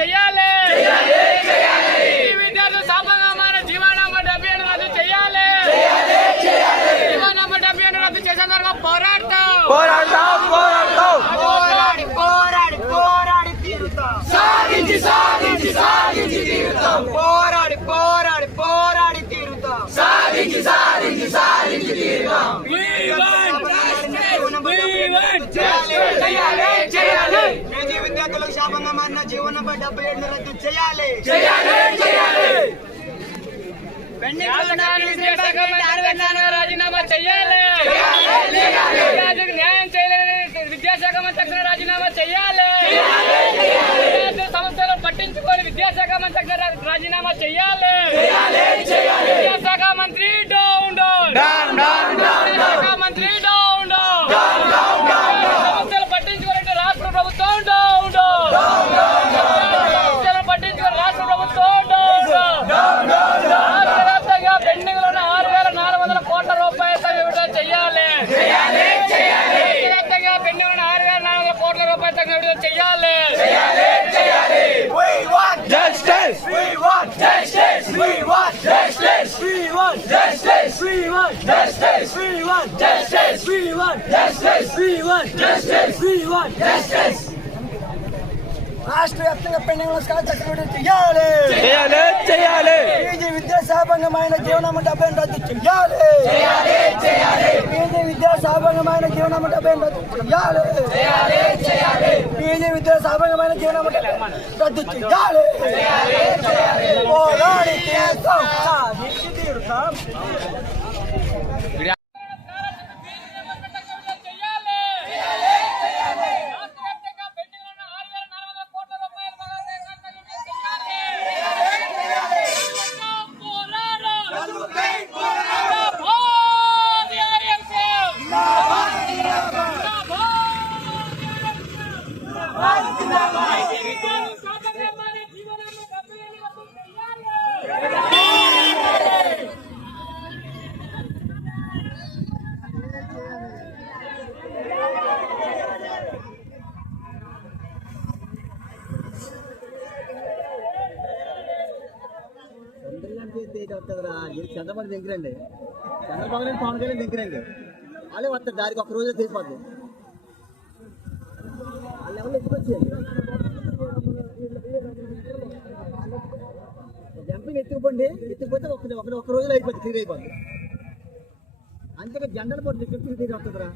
చెయ్యాలి ఈ విద్యార్థులు సామాన్యమైన జీవనామా డెబ్బై ఏడు రద్దు చెయ్యాలి జీవనామా డెబ్బై ఏడు రద్దు చేసే వరకు పోరాటం పోరాడతాం పోరాడతాం. పోరాడి పోరాడి పోరాడి తీరుతాం. సాధించి సాధించి సాధించి తీరుతాం. పోరాడి పోరాడి పోరాడి తీరుతాం. సాధించి సాధించి సాధించి తీరుతాం. జీవో నంబర్ డెబ్బై ఏడు రద్దు చేయాలి. రాజీనామా చెయ్యాలి న్యాయం చేయలేదు విద్యాశాఖ మంత్రి తక్షణ రాజీనామా చెయ్యాలి సంస్థలు పట్టించుకొని విద్యాశాఖ మంత్రి తక్షణ రాజీనామా చెయ్యాలి విద్యాశాఖ మంత్రి డౌన్ డౌన్ రాష్ట్ర వ్యాప్తంగా పెండింగ్ స్కాలర్షిప్ చేయాలి చేయాలి చేయాలి. పీజీ విద్యాశాపంగమైన జీవనం డెబ్బై రద్దు చేయాలి. పీజీ విద్యాశాపంగమైన జీవనం డెబ్బై రద్దు చేయాలి. పీజీ విద్యాశాపంగమైన జీవనం రద్దు చేయాలి పోరాడి తీరుతాం సాధించి తీరుతాం చంద్రబాబు దగ్గరండి? చంద్రబాబు నాయుడు పవన్ కళ్యాణ్ దగ్గరండి. వాళ్ళే వస్తారు దానికి ఒక రోజు తెలిసిపోద్ది వాళ్ళు ఎవరు ఎత్తుకొచ్చేది జంపింగ్ ఎత్తుకుపోండి. ఎత్తుకుపోతే ఒక ఒక ఒక రోజులో అయిపోద్ది క్లియర్ అయిపోద్ది. అంతేగా జెండలు పడుతుంది ఇక్కడ తీరు వస్తుందిరా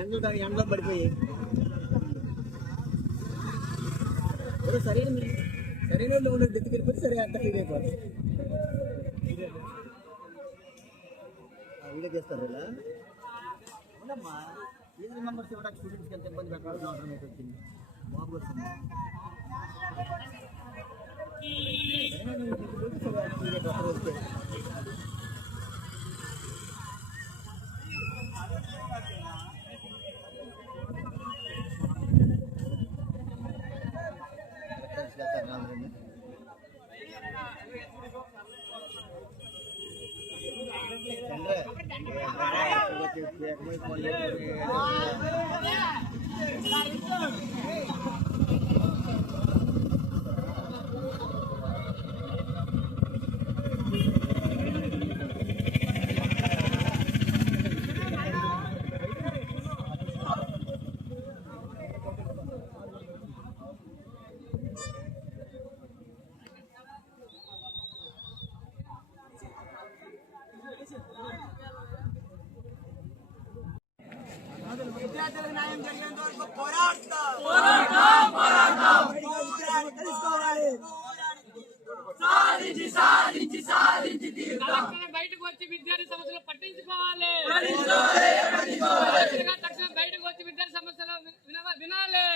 ఎండలు ఎండలో పడిపోయి. సరైన సరైన వాళ్ళు ఉన్న ఎత్తుకు సరే అంత క్లియర్ అయిపోద్ది. వీడియో చేస్తారు ఇలా? అవునమ్మా ఏది మెంబర్స్ ఇవ్వడానికి స్టూడెంట్స్కి ఎంత ఇబ్బంది పెట్టాల్సిన అవసరం అయితే వచ్చింది. బాబు వచ్చింది. సరైన Yeah, look at that. Wait for you. విద్యార్థులకు న్యాయం జరిగేంత వరకు పోరాడతాం పోరాడతాం పోరాడతాం తెలుసుకోవాలి తక్షణం బయటకు వచ్చి విద్యార్థి సమస్యలు పట్టించుకోవాలి. తక్షణం బయటకు వచ్చి విద్యార్థి సమస్యలు విన- వినాలి.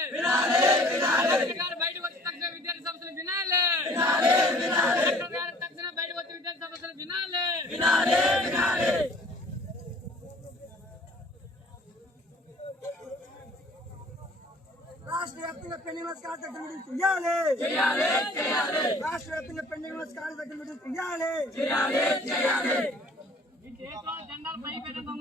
పెండింగ్ ఉన్న స్కాట్ దగ్గర మీటింగ్ చేయాలి. రాష్ట్ర వ్యాప్తంగా పెండింగ్ ఉన్న స్కాట్ చేయాలి. జెండాలు పై పెట్టడం